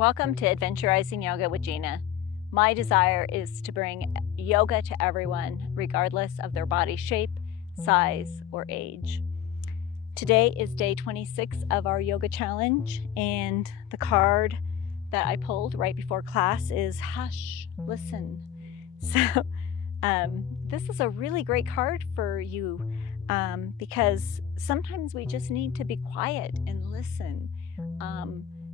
Welcome to Adventurizing Yoga with Gina. My desire is to bring yoga to everyone, regardless of their body shape, size, or age. Today is day 26 of our yoga challenge, and the card that I pulled right before class is Hush, Listen. So this is a really great card for you because sometimes we just need to be quiet and listen.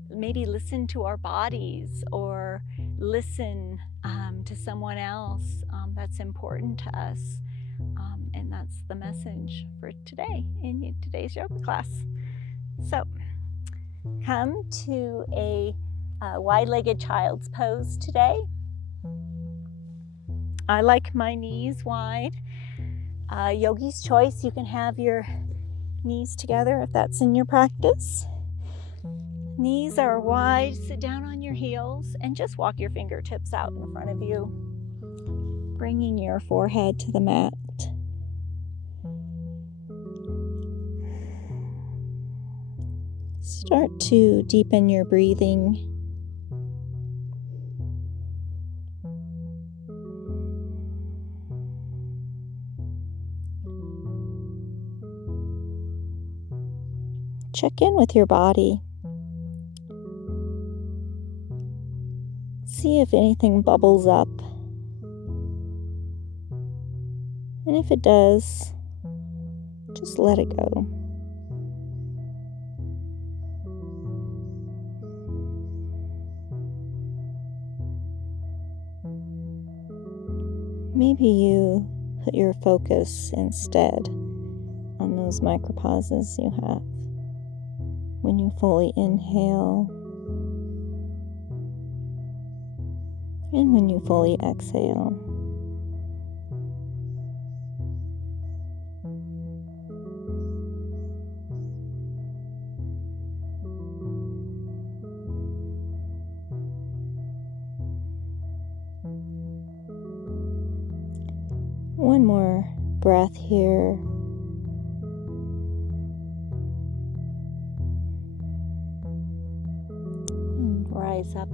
Maybe listen to our bodies or listen to someone else that's important to us. And that's the message for today in today's yoga class. So come to a wide-legged child's pose today. I like my knees wide. Yogi's choice, you can have your knees together if that's in your practice. Knees are wide, sit down on your heels and just walk your fingertips out in front of you, bringing your forehead to the mat. Start to deepen your breathing. Check in with your body. See if anything bubbles up. And if it does, just let it go. Maybe you put your focus instead on those micropauses you have when you fully inhale and when you fully exhale. One more breath here. And rise up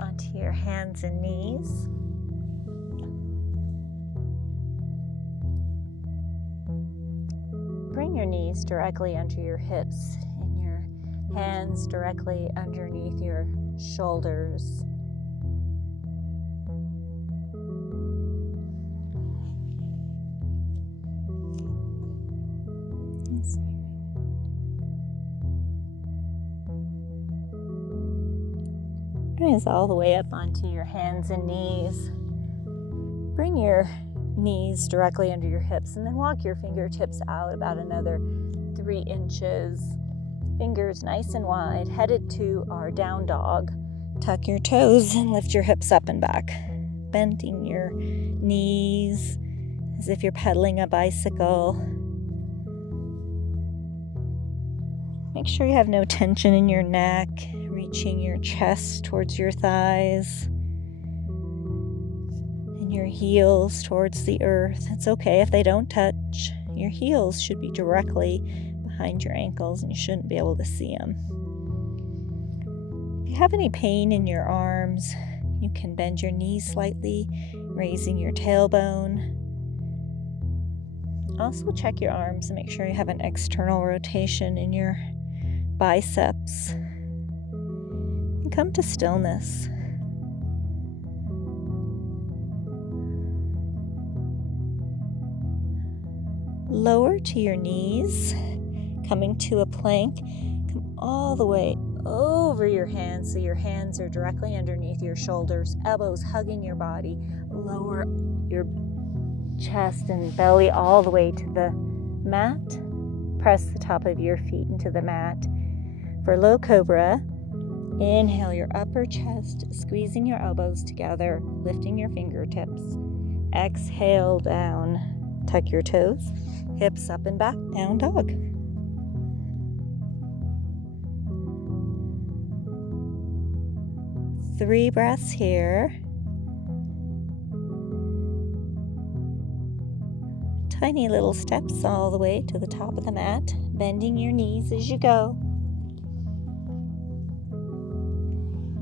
onto your hands and knees. Bring your knees directly under your hips and your hands directly underneath your shoulders. Rise all the way up onto your hands and knees. Bring your knees directly under your hips and then walk your fingertips out about another 3 inches. Fingers nice and wide, headed to our down dog. Tuck your toes and lift your hips up and back. Bending your knees as if you're pedaling a bicycle. Make sure you have no tension in your neck, reaching your chest towards your thighs and your heels towards the earth. It's okay if they don't touch. Your heels should be directly behind your ankles and you shouldn't be able to see them. If you have any pain in your arms, you can bend your knees slightly, raising your tailbone. Also check your arms and make sure you have an external rotation in your biceps. And come to stillness. Lower to your knees, coming to a plank. Come all the way over your hands so your hands are directly underneath your shoulders, elbows hugging your body. Lower your chest and belly all the way to the mat. Press the top of your feet into the mat. For low cobra, inhale your upper chest, squeezing your elbows together, lifting your fingertips. Exhale down. Tuck your toes, hips up and back, down dog. Three breaths here. Tiny little steps all the way to the top of the mat, bending your knees as you go.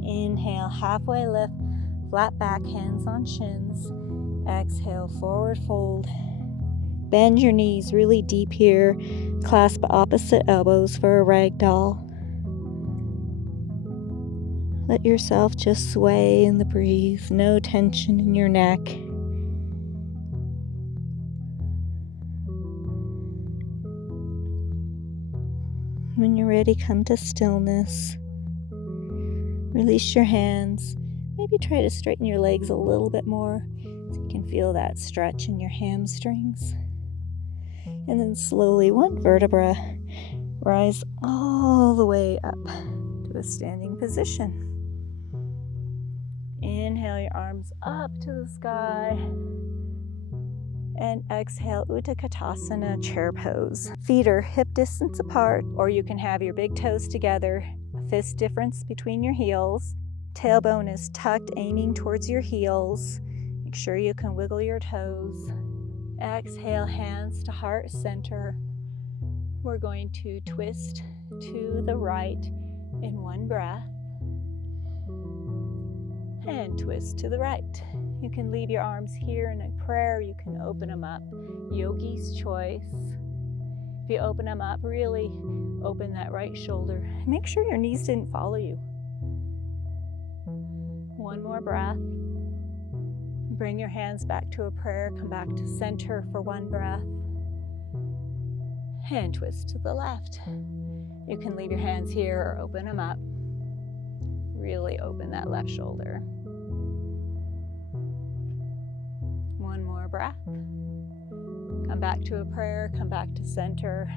Inhale, halfway lift, flat back, hands on shins. Exhale, forward fold. Bend your knees really deep here. Clasp opposite elbows for a ragdoll. Let yourself just sway in the breeze, no tension in your neck. When you're ready, come to stillness. Release your hands. Maybe try to straighten your legs a little bit more so you can feel that stretch in your hamstrings. And then slowly, one vertebra, rise all the way up to a standing position. Inhale your arms up to the sky. And exhale, Utkatasana, chair pose. Feet are hip distance apart, or you can have your big toes together, a fist difference between your heels. Tailbone is tucked, aiming towards your heels. Make sure you can wiggle your toes. Exhale, hands to heart center. We're going to twist to the right in one breath. And twist to the right. You can leave your arms here in a prayer. You can open them up. Yogi's choice. If you open them up, really open that right shoulder. Make sure your knees didn't follow you. One more breath. Bring your hands back to a prayer. Come back to center for one breath. And twist to the left. You can leave your hands here or open them up. Really open that left shoulder. One more breath. Come back to a prayer, come back to center.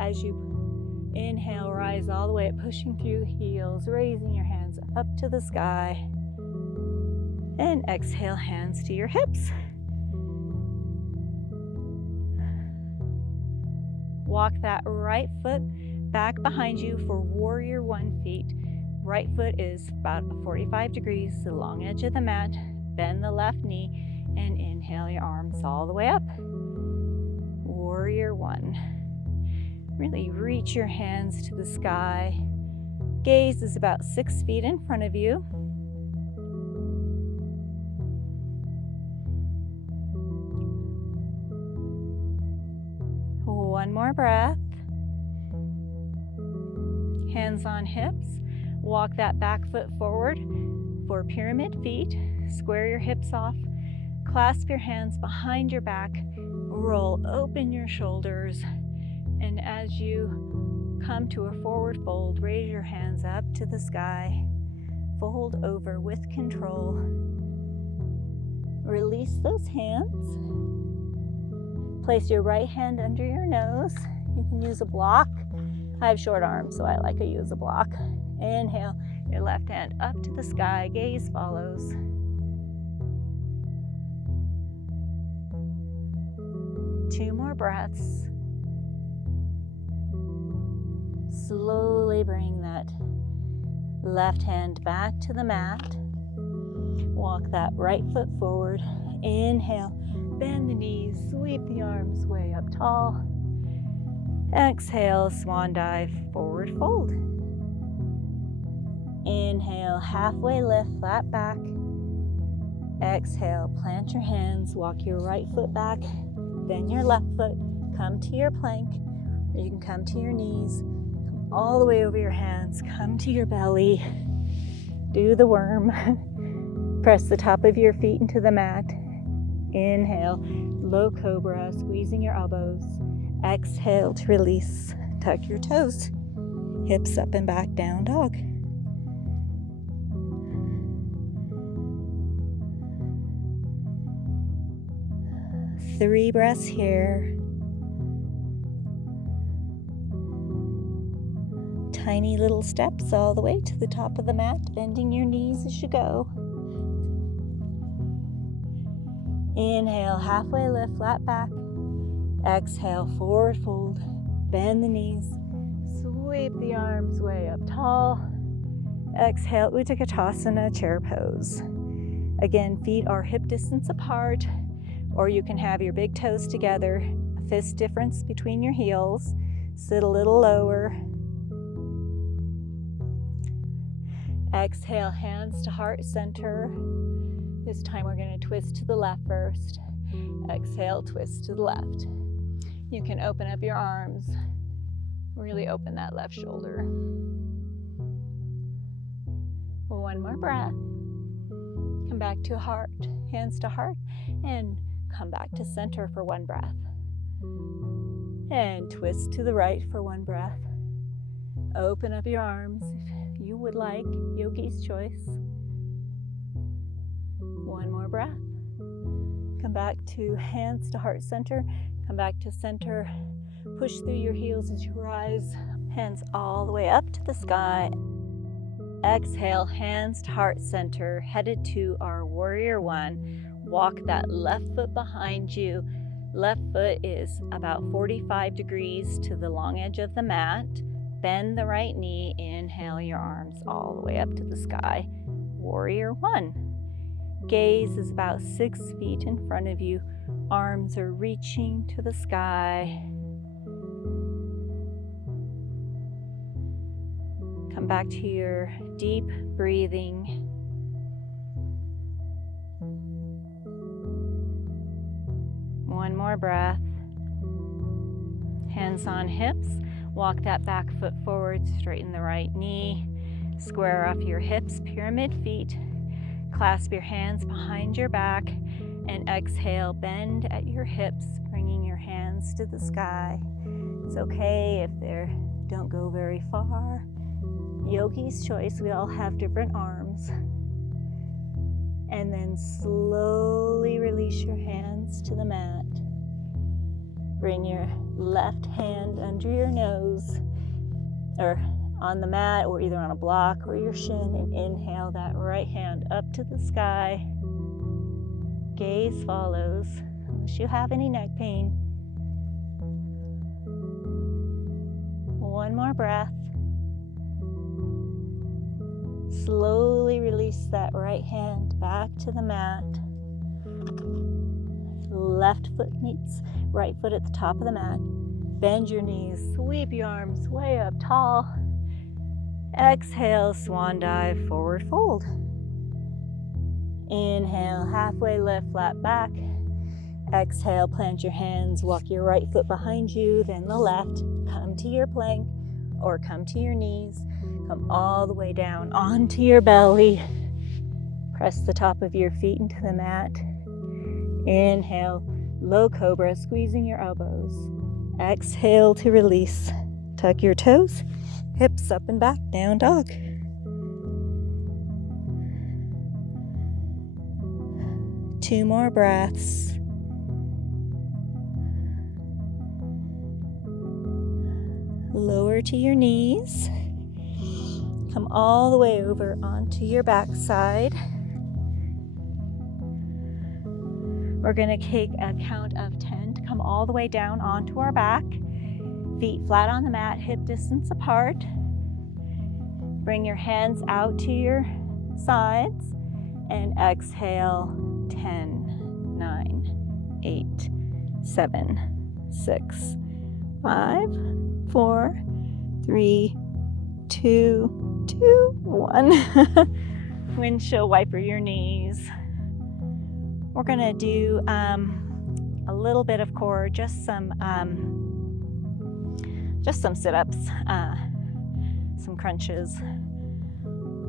As you inhale, rise all the way up, pushing through the heels, raising your hands up to the sky. And exhale, hands to your hips. Walk that right foot back behind you for warrior 1 feet. Right foot is about 45 degrees to the long edge of the mat. Bend the left knee and inhale your arms all the way up. Warrior 1. Really reach your hands to the sky. Gaze is about 6 feet in front of you. One more breath. Hands on hips. Walk that back foot forward for pyramid feet. Square your hips off. Clasp your hands behind your back. Roll open your shoulders. And as you come to a forward fold, raise your hands up to the sky. Fold over with control. Release those hands. Place your right hand under your nose. You can use a block. I have short arms, so I like to use a block. Inhale, your left hand up to the sky. Gaze follows. Two more breaths. Slowly bring that left hand back to the mat. Walk that right foot forward. Inhale, bend the knees, sweep the arms way up tall. Exhale, swan dive, forward fold. Inhale, halfway lift, flat back. Exhale, plant your hands, walk your right foot back, then your left foot. Come to your plank, or you can come to your knees. Come all the way over your hands, come to your belly. Do the worm. Press the top of your feet into the mat. Inhale, low cobra, squeezing your elbows. Exhale to release. Tuck your toes. Hips up and back, down dog. Three breaths here. Tiny little steps all the way to the top of the mat, bending your knees as you go. Inhale, halfway lift, flat back. Exhale, forward fold. Bend the knees. Sweep the arms way up tall. Exhale, Utkatasana, chair pose. Again, feet are hip distance apart, or you can have your big toes together, a fist difference between your heels. Sit a little lower. Exhale, hands to heart center. This time we're going to twist to the left first. Exhale, twist to the left. You can open up your arms. Really open that left shoulder. One more breath. Come back to heart, hands to heart, and come back to center for one breath. And twist to the right for one breath. Open up your arms if you would like, yogi's choice. One more breath. Come back to hands to heart center. Come back to center. Push through your heels as you rise. Hands all the way up to the sky. Exhale, hands to heart center, headed to our warrior one. Walk that left foot behind you. Left foot is about 45 degrees to the long edge of the mat. Bend the right knee. Inhale your arms all the way up to the sky. Warrior one. Gaze is about 6 feet in front of you. Arms are reaching to the sky. Come back to your deep breathing. One more breath. Hands on hips. Walk that back foot forward, straighten the right knee. Square off your hips, pyramid feet. Clasp your hands behind your back and exhale, bend at your hips, bringing your hands to the sky. It's okay if they don't go very far. Yogi's choice, we all have different arms. And then slowly release your hands to the mat. Bring your left hand under your nose or on the mat or either on a block or your shin, and inhale that right hand up to the sky. Gaze follows unless you have any neck pain. One more breath. Slowly release that right hand back to the mat. Left foot meets right foot at the top of the mat. Bend your knees, sweep your arms way up tall. Exhale, swan dive, forward fold. Inhale, halfway lift, flat back. Exhale, plant your hands, walk your right foot behind you, then the left. Come to your plank or come to your knees. Come all the way down onto your belly. Press the top of your feet into the mat. Inhale, low cobra, squeezing your elbows. Exhale to release. Tuck your toes, hips up and back, down dog. Two more breaths. Lower to your knees. Come all the way over onto your backside. We're going to take a count of 10 to come all the way down onto our back. Feet flat on the mat, hip distance apart. Bring your hands out to your sides and exhale. 10, 9, 8, 7, 6, 5, 4, 3, 2, 1. Windshield wiper your knees. We're gonna do a little bit of core, just some sit-ups, some crunches.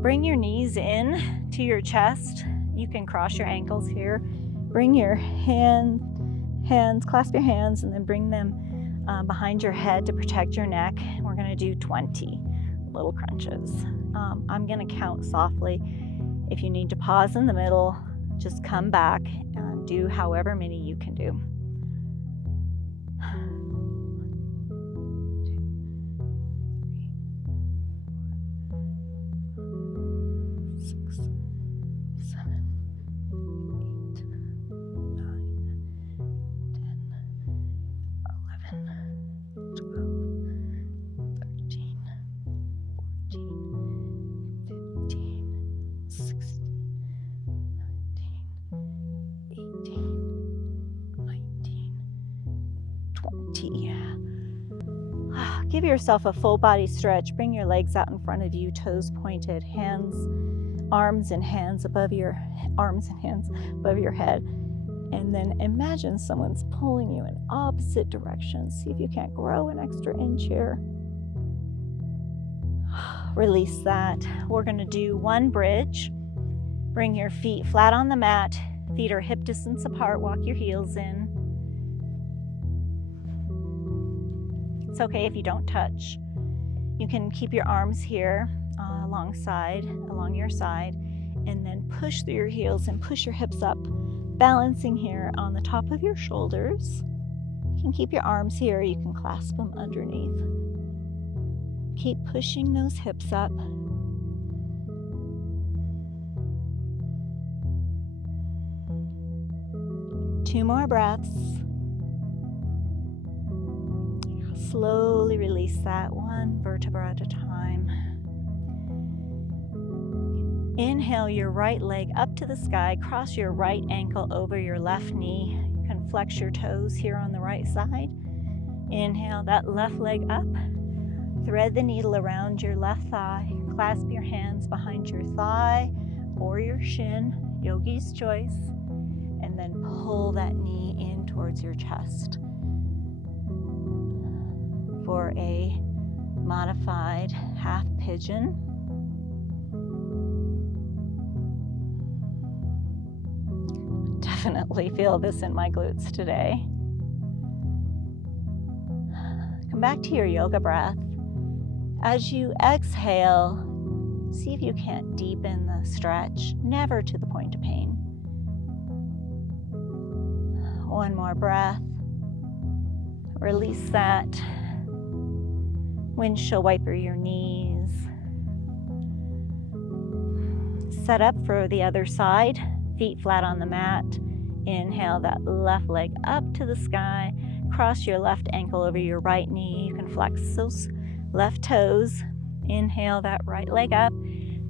Bring your knees in to your chest. You can cross your ankles here. Bring your hands, clasp your hands, and then bring them behind your head to protect your neck. We're gonna do 20 little crunches. I'm gonna count softly. If you need to pause in the middle, just come back and do however many you can do. 6, 7, 8, 9, 10, 11, 12, 13, 14, 15, 16, 17, 18, 19, Give yourself a full body stretch. Bring your legs out in front of you, toes pointed, arms and hands above your head. And then imagine someone's pulling you in opposite directions. See if you can't grow an extra inch here. Release that. We're going to do one bridge. Bring your feet flat on the mat. Feet are hip distance apart. Walk your heels in. It's okay if you don't touch. You can keep your arms here along your side, and then push through your heels and push your hips up, balancing here on the top of your shoulders. You can keep your arms here. You can clasp them underneath. Keep pushing those hips up. Two more breaths. Slowly release that, one vertebra at a time. Inhale your right leg up to the sky. Cross your right ankle over your left knee. You can flex your toes here on the right side. Inhale that left leg up. Thread the needle around your left thigh. Clasp your hands behind your thigh or your shin, yogi's choice. And then pull that knee in towards your chest for a modified half pigeon. Definitely feel this in my glutes today. Come back to your yoga breath. As you exhale, see if you can't deepen the stretch, never to the point of pain. One more breath. Release that. Windshield wiper your knees. Set up for the other side. Feet flat on the mat. Inhale that left leg up to the sky. Cross your left ankle over your right knee. You can flex those left toes. Inhale that right leg up.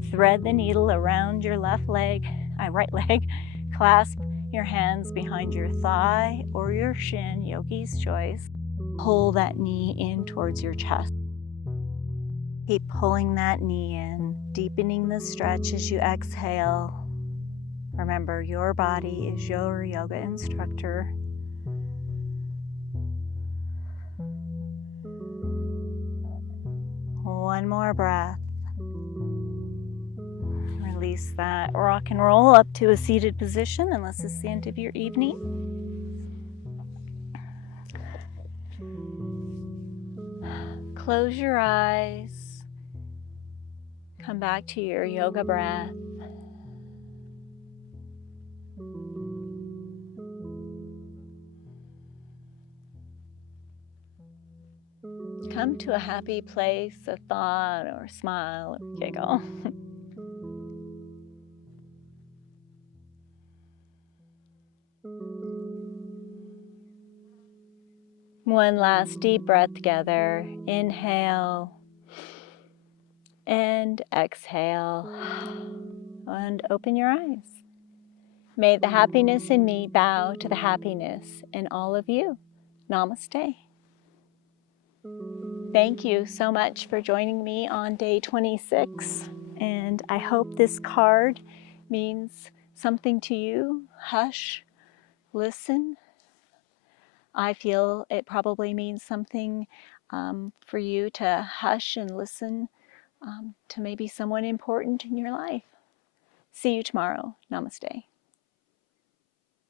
Thread the needle around your right leg. Clasp your hands behind your thigh or your shin, yogi's choice. Pull that knee in towards your chest. Keep pulling that knee in, deepening the stretch as you exhale. Remember, your body is your yoga instructor. One more breath. Release that. Rock and roll up to a seated position, unless it's the end of your evening. Close your eyes. Come back to your yoga breath. Come to a happy place, a thought or smile or giggle. One last deep breath together. Inhale and exhale. And open your eyes. May the happiness in me bow to the happiness in all of you. Namaste. Thank you so much for joining me on day 26. And I hope this card means something to you. Hush, listen. I feel it probably means something for you to hush and listen to maybe someone important in your life. See you tomorrow. Namaste.